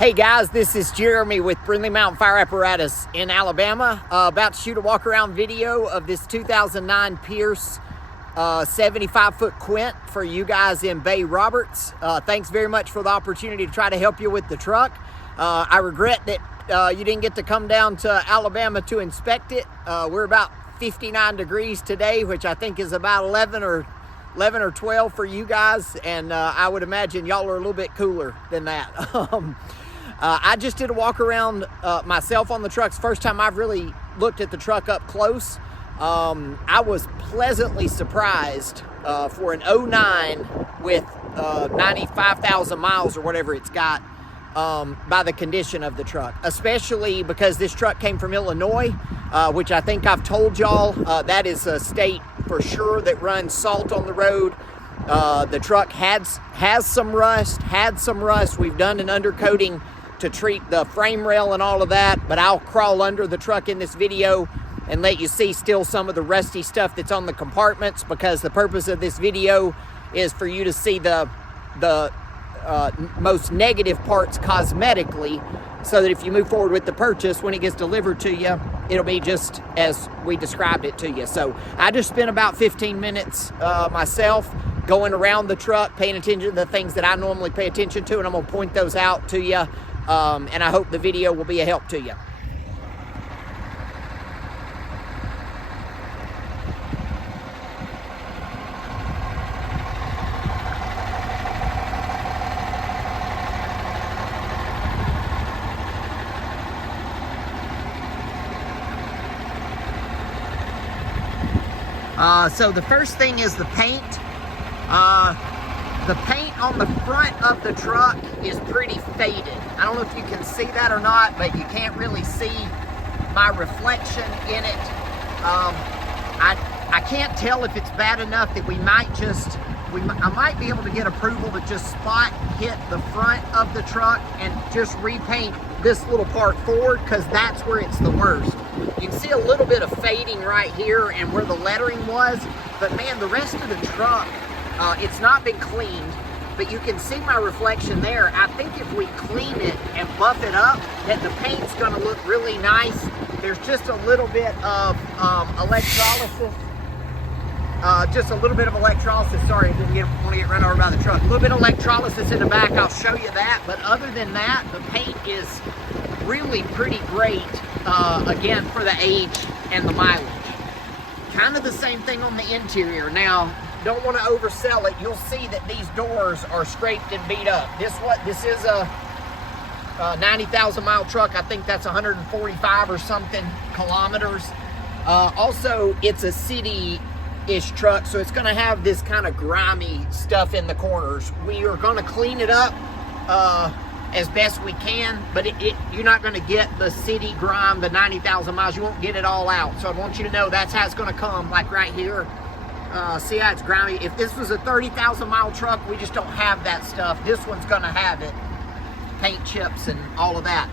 Hey guys, this is Jeremy with Brindley Mountain Fire Apparatus in Alabama. About to shoot a walk around video of this 2009 Pierce 75-foot quint for you guys in Bay Roberts. Thanks very much for the opportunity to try to help you with the truck. I regret that you didn't get to come down to Alabama to inspect it. We're about 59 degrees today, which I think is about 11 or 12 for you guys, and I would imagine y'all are a little bit cooler than that. I just did a walk around myself on the truck's first time I've really looked at the truck up close. I was pleasantly surprised for an 09 with 95,000 miles or whatever it's got by the condition of the truck, especially because this truck came from Illinois, which I think I've told y'all, that is a state for sure that runs salt on the road. The truck has some rust. We've done an undercoating to treat the frame rail and all of that, but I'll crawl under the truck in this video and let you see still some of the rusty stuff that's on the compartments, because the purpose of this video is for you to see the most negative parts cosmetically, so that if you move forward with the purchase, when it gets delivered to you, it'll be just as we described it to you. So I just spent about 15 minutes myself going around the truck, paying attention to the things that I normally pay attention to, and I'm gonna point those out to you, and I hope the video will be a help to you. So the first thing is the paint. The paint on the front of the truck is pretty faded. I don't know if you can see that or not, but you can't really see my reflection in it. I can't tell if it's bad enough that I might be able to get approval to just spot hit the front of the truck and just repaint this little part forward, because that's where it's the worst. You can see a little bit of fading right here and where the lettering was, but man, the rest of the truck, it's not been cleaned, but you can see my reflection there. I think if we clean it and buff it up, that the paint's gonna look really nice. There's just a little bit of electrolysis. Sorry, I didn't want to get run over by the truck. A little bit of electrolysis in the back, I'll show you that. But other than that, the paint is really pretty great, again, for the age and the mileage. Kind of the same thing on the interior. Now, don't want to oversell it. You'll see that these doors are scraped and beat up. This is a 90,000 mile truck. I think that's 145 or something kilometers. Also, it's a city-ish truck, so it's going to have this kind of grimy stuff in the corners. We are going to clean it up as best we can, but you're not going to get the city grime, the 90,000 miles. You won't get it all out. So I want you to know that's how it's going to come, like right here. See how it's grimy? If this was a 30,000 mile truck, we just don't have that stuff. This one's going to have it. Paint chips and all of that.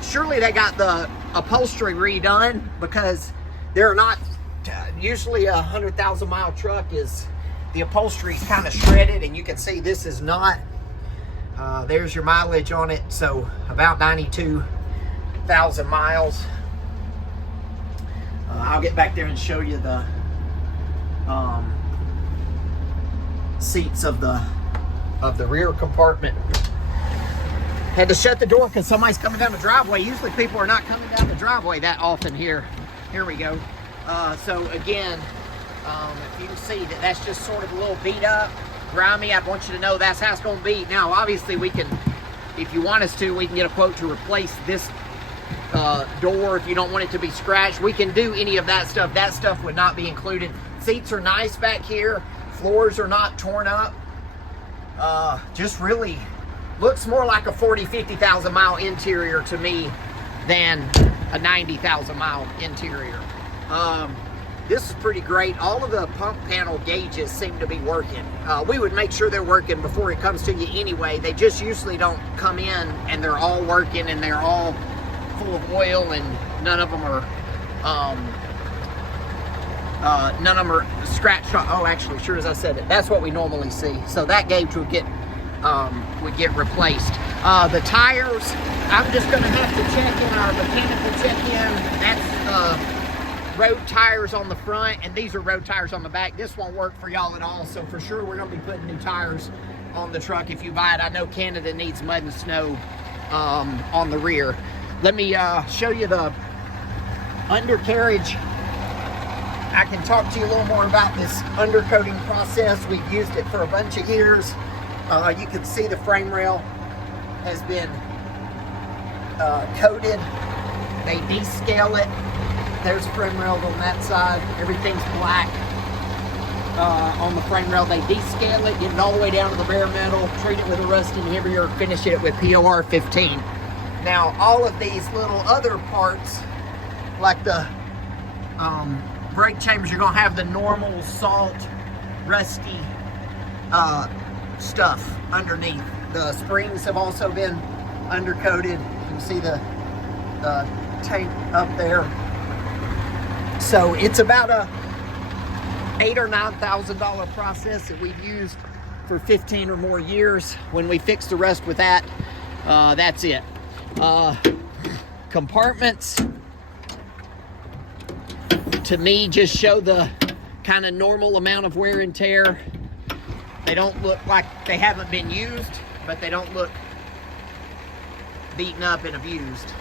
Surely they got the upholstery redone, because they're not, usually a 100,000 mile truck is, the upholstery's kind of shredded, and you can see this is not. There's your mileage on it, so about 92,000 miles. I'll get back there and show you the seats of the rear compartment. Had to shut the door because somebody's coming down the driveway. Usually people are not coming down the driveway that often here. Here we go. So again, if you can see that that's just sort of a little beat up, grimy, I'd want you to know that's how it's going to be. Now, obviously, we can, if you want us to, we can get a quote to replace this door if you don't want it to be scratched. We can do any of that stuff. That stuff would not be included. Seats are nice back here. Floors are not torn up. Just really looks more like a 50,000 mile interior to me than a 90,000 mile interior. This is pretty great. All of the pump panel gauges seem to be working. We would make sure they're working before it comes to you anyway. They just usually don't come in and they're all working and they're all full of oil, and none of them are scratched off. Oh, actually, sure as I said it, that's what we normally see. So that gauge would get replaced. The tires, I'm just gonna have to check in our mechanical check-in. That's road tires on the front, and these are road tires on the back. This won't work for y'all at all, so for sure we're gonna be putting new tires on the truck if you buy it. I know Canada needs mud and snow on the rear. Let me show you the undercarriage. I can talk to you a little more about this undercoating process. We've used it for a bunch of years. You can see the frame rail has been coated. They descale it. There's frame rail on that side. Everything's black on the frame rail. They descale it, get it all the way down to the bare metal, treat it with a rust inhibitor, finish it with POR 15. Now, all of these little other parts, like the brake chambers, you're gonna have the normal salt, rusty stuff underneath. The springs have also been undercoated. You can see the tape up there. So it's about a $8,000 or $9,000 process that we've used for 15 or more years. When we fix the rest with that, that's it. Compartments, to me, just show the kind of normal amount of wear and tear. They don't look like they haven't been used, but they don't look beaten up and abused.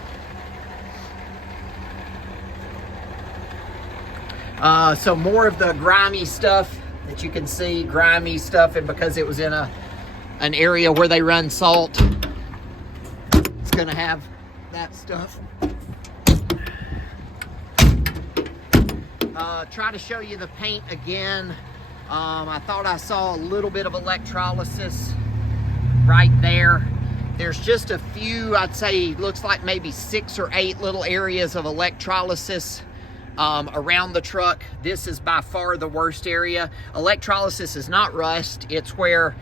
So more of the grimy stuff that you can see, grimy stuff, and because it was in an area where they run salt, it's gonna have that stuff. Try to show you the paint again. I thought I saw a little bit of electrolysis right there. There's just a few, I'd say, looks like maybe 6 or 8 little areas of electrolysis around the truck. This is by far the worst area. Electrolysis is not rust. It's where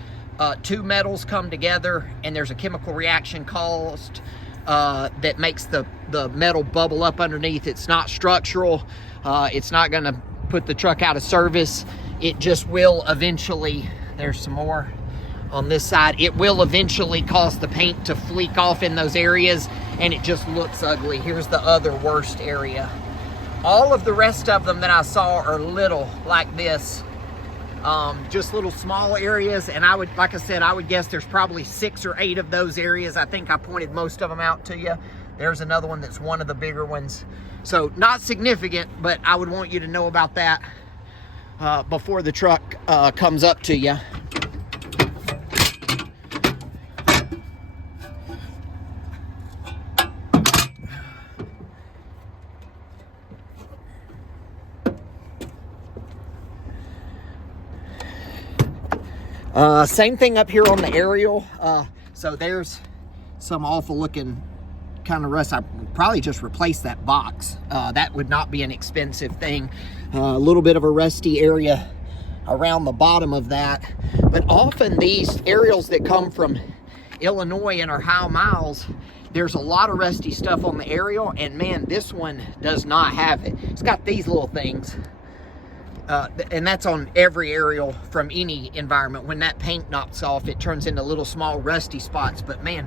two metals come together and there's a chemical reaction caused that makes the metal bubble up underneath. It's not structural. It's not going to put the truck out of service. It just will eventually, there's some more on this side, it will eventually cause the paint to fleek off in those areas and it just looks ugly. Here's the other worst area. All of the rest of them that I saw are little like this, just little small areas, and I would, like I said, I would guess there's probably 6 or 8 of those areas. I think I pointed most of them out to you. There's another one that's one of the bigger ones. So not significant, but I would want you to know about that before the truck comes up to you. Same thing up here on the aerial. So there's some awful looking kind of rust. I would probably just replace that box. That would not be an expensive thing. A little bit of a rusty area around the bottom of that. But often these aerials that come from Illinois and are high miles, there's a lot of rusty stuff on the aerial, and man, this one does not have it. It's got these little things. And that's on every aerial from any environment. When that paint knocks off, it turns into little small rusty spots. But man,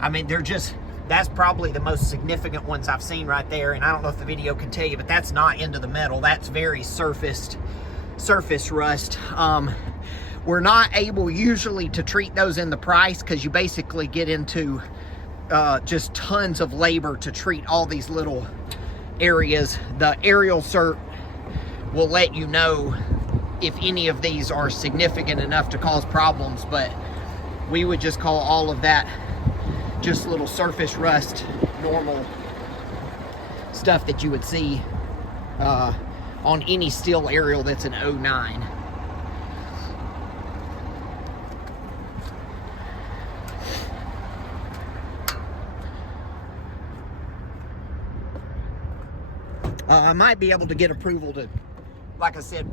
I mean, they're just, that's probably the most significant ones I've seen right there. And I don't know if the video can tell you, but that's not into the metal. That's very surface rust. We're not able usually to treat those in the price because you basically get into just tons of labor to treat all these little areas. The aerial cert will let you know if any of these are significant enough to cause problems, but we would just call all of that just little surface rust, normal stuff that you would see on any steel aerial that's an 09. I might be able to get approval to, like I said,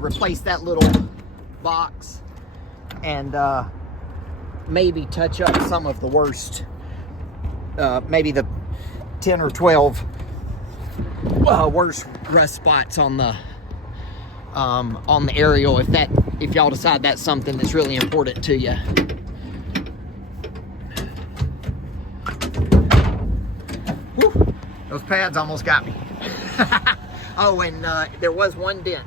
replace that little box and maybe touch up some of the worst, maybe the 10 or 12 worst rust spots on the aerial, if y'all decide that's something that's really important to you. Those pads almost got me. Oh, and there was one dent.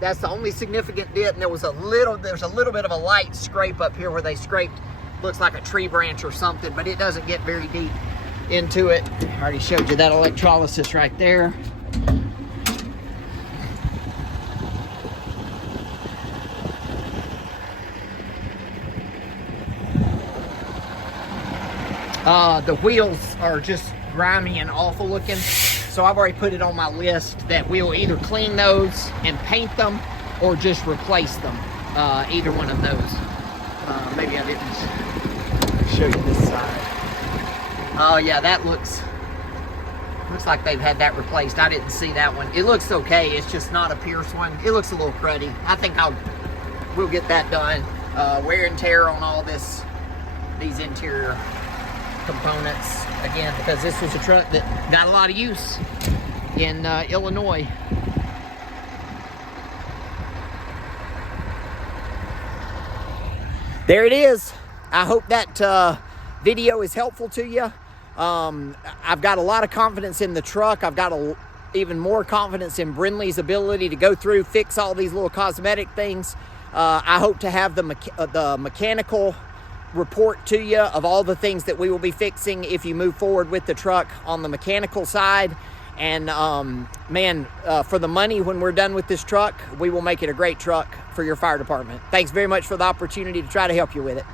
That's the only significant dent, and there's a little bit of a light scrape up here where they scraped, looks like a tree branch or something, but it doesn't get very deep into it. I already showed you that electrolysis right there. The wheels are just grimy and awful looking, so I've already put it on my list that we'll either clean those and paint them or just replace them. Either one of those. Maybe I didn't show you this side. Oh yeah, that looks like they've had that replaced. I didn't see that one. It looks okay. It's just not a Pierce one. It looks a little cruddy. I think we'll get that done. Wear and tear on all these interior components, again, because this was a truck that got a lot of use in Illinois. There it is. I hope that video is helpful to you. I've got a lot of confidence in the truck. I've got even more confidence in Brindley's ability to go through, fix all these little cosmetic things. I hope to have the mechanical report to you of all the things that we will be fixing if you move forward with the truck on the mechanical side. And man, for the money, when we're done with this truck, we will make it a great truck for your fire department. Thanks very much for the opportunity to try to help you with it.